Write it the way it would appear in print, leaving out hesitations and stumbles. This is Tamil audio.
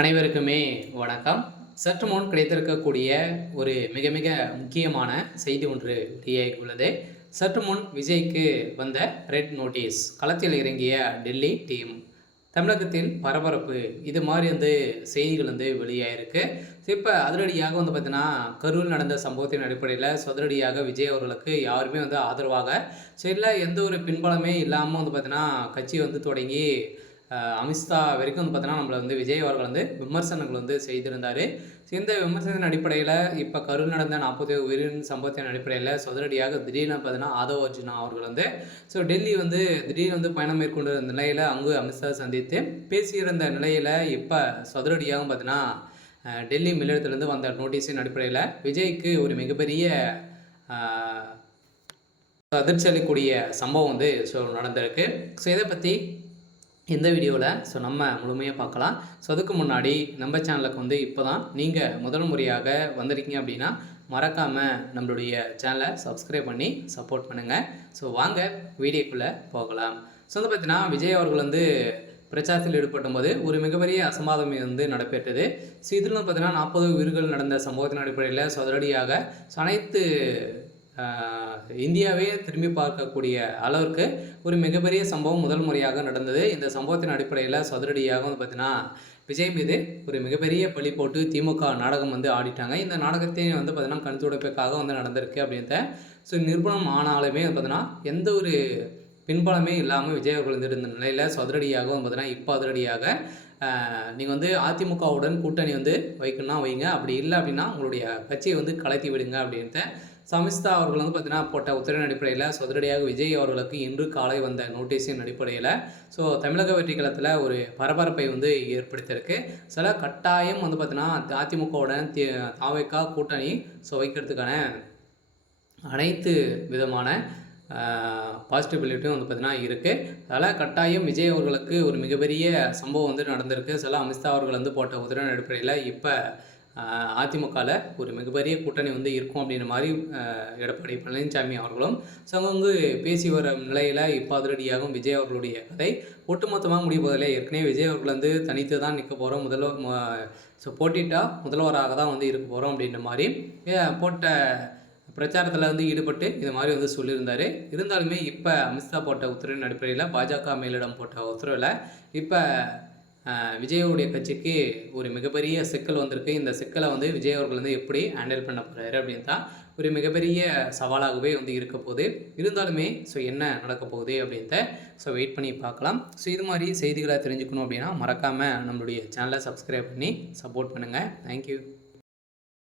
அனைவருக்குமே வணக்கம். சற்று முன் கிடைத்திருக்கக்கூடிய ஒரு மிக மிக முக்கியமான செய்தி ஒன்று வெளியாகியுள்ளது. சற்று முன் விஜய்க்கு வந்த ரெட் நோட்டீஸ். களத்தில் இறங்கிய டெல்லி டீம். தமிழகத்தில் பரபரப்பு. இது மாதிரி செய்திகள் வெளியாயிருக்கு. இப்போ அதிரடியாக பார்த்தீங்கன்னா, கரூரில் நடந்த சம்பவத்தின் அடிப்படையில் அதிரடியாக விஜய் அவர்களுக்கு யாருமே ஆதரவாக இல்ல எந்த ஒரு பின்பலமே இல்லாமல் பார்த்தீங்கன்னா, கட்சி தொடங்கி அமித்ஷா வரைக்கும் பார்த்தீங்கன்னா, நம்மள விஜய் அவர்கள் விமர்சனங்கள் செய்திருந்தார். இந்த விமர்சனத்தின் அடிப்படையில் இப்போ கரூர் நடந்த 40 உயிரின் சம்பவத்தின் அடிப்படையில் சதுரடியாக திடீர்னு பார்த்தீங்கன்னா, ஆதவ் அர்ஜுனா அவர்கள் டெல்லி திடீர்னு பயணம் மேற்கொண்டிருந்த நிலையில் அங்கு அமித்ஷா சந்தித்து பேசியிருந்த நிலையில் இப்போ சதுரடியாக பார்த்தீங்கன்னா, டெல்லி மில்லடத்திலிருந்து வந்த நோட்டீஸின் அடிப்படையில் விஜய்க்கு ஒரு மிகப்பெரிய அதிர்ச்சி அளிக்கக்கூடிய சம்பவம் நடந்திருக்கு. இதை பற்றி இந்த வீடியோவில் நம்ம முழுமையாக பார்க்கலாம். அதுக்கு முன்னாடி நம்ம சேனலுக்கு இப்போ தான் நீங்கள் முதல் முறையாக வந்திருக்கீங்க அப்படின்னா மறக்காமல் நம்மளுடைய சேனலை சப்ஸ்கிரைப் பண்ணி சப்போர்ட் பண்ணுங்கள். வாங்க வீடியோக்குள்ளே போகலாம். பார்த்தீங்கன்னா, விஜய் அவர்கள் பிரச்சாரத்தில் ஈடுபடும் போது ஒரு மிகப்பெரிய அசம்பாதம் நடைபெற்றது. இதில் பார்த்தீங்கன்னா 40 உயிர்கள் நடந்த சம்பவத்தின் அடிப்படையில் அதிரடியாக அனைத்து இந்தியாவே திரும்பி பார்க்கக்கூடிய அளவிற்கு ஒரு மிகப்பெரிய சம்பவம் முதல் முறையாக நடந்தது. இந்த சம்பவத்தின் அடிப்படையில் அதிரடியாக பார்த்தீங்கன்னா, விஜய் மீது ஒரு மிகப்பெரிய பழி போட்டு திமுக நாடகம் ஆடிட்டாங்க. இந்த நாடகத்தை பார்த்தீங்கன்னா கண் துடைப்புக்காக நடந்திருக்கு அப்படின்றத நிரூபணம் ஆனாலுமே பார்த்தீங்கன்னா, எந்த ஒரு பின்பலமே இல்லாமல் விஜய் அவர்கள் இருந்த நிலையில் அதிரடியாக பார்த்தீங்கன்னா, இப்போ அதிரடியாக நீங்கள் அதிமுகவுடன் கூட்டணி வைக்கணும்னா வைங்க, அப்படி இல்லை அப்படின்னா உங்களுடைய கட்சியை கலைத்தி விடுங்க அப்படின்ட்டு அமித்ஷா அவர்கள் பார்த்தீங்கன்னா போட்ட உத்தரவின் அடிப்படையில் அதிரடியாக விஜய் அவர்களுக்கு இன்று காலை வந்த நோட்டீஸின் அடிப்படையில் தமிழக வெற்றி களத்தில் ஒரு பரபரப்பை ஏற்படுத்தியிருக்கு. சில கட்டாயம் பார்த்தீங்கன்னா அதிமுகவுடன் தாவேகா கூட்டணி வைக்கிறதுக்கான அனைத்து விதமான பாசிட்டிபிலிட்டியும் பார்த்தீங்கன்னா இருக்குது. அதனால் கட்டாயம் விஜய் அவர்களுக்கு ஒரு மிகப்பெரிய சம்பவம் நடந்திருக்கு. சில அமித்ஷா அவர்கள் போட்ட உத்தரவின் அடிப்படையில் இப்போ அதிமுகவில் ஒரு மிகப்பெரிய கூட்டணி இருக்கும் அப்படின்ற மாதிரி எடப்பாடி பழனிசாமி அவர்களும் அங்கு பேசி வர நிலையில் இப்போ அதிரடியாகவும் விஜய் அவர்களுடைய கதை ஒட்டுமொத்தமாக முடிய போதில்லை. ஏற்கனவே விஜய் அவர்கள் தனித்து தான் நிற்க போகிறோம், போட்டிட்டா முதல்வராக தான் இருக்க போகிறோம் அப்படின்ற மாதிரி போட்ட பிரச்சாரத்தில் ஈடுபட்டு இது மாதிரி சொல்லியிருந்தார். இருந்தாலுமே இப்போ அமித்ஷா போட்ட உத்தரவின் அடிப்படையில் பாஜக மேலிடம் போட்ட உத்தரவில் இப்போ விஜயோடைய கட்சிக்கு ஒரு மிகப்பெரிய சிக்கல் வந்திருக்கு. இந்த சிக்கலை விஜய் அவர்கள் எப்படி ஹேண்டில் பண்ண போகிறாரு அப்படின்னு தான் ஒரு மிகப்பெரிய சவாலாகவே இருக்க போகுது. இருந்தாலுமே என்ன நடக்க போகுது அப்படின்ட்டு வெயிட் பண்ணி பார்க்கலாம். இது மாதிரி செய்திகளை தெரிஞ்சுக்கணும் அப்படின்னா மறக்காமல் நம்மளுடைய சேனலை சப்ஸ்கிரைப் பண்ணி சப்போர்ட் பண்ணுங்கள். தேங்க்யூ.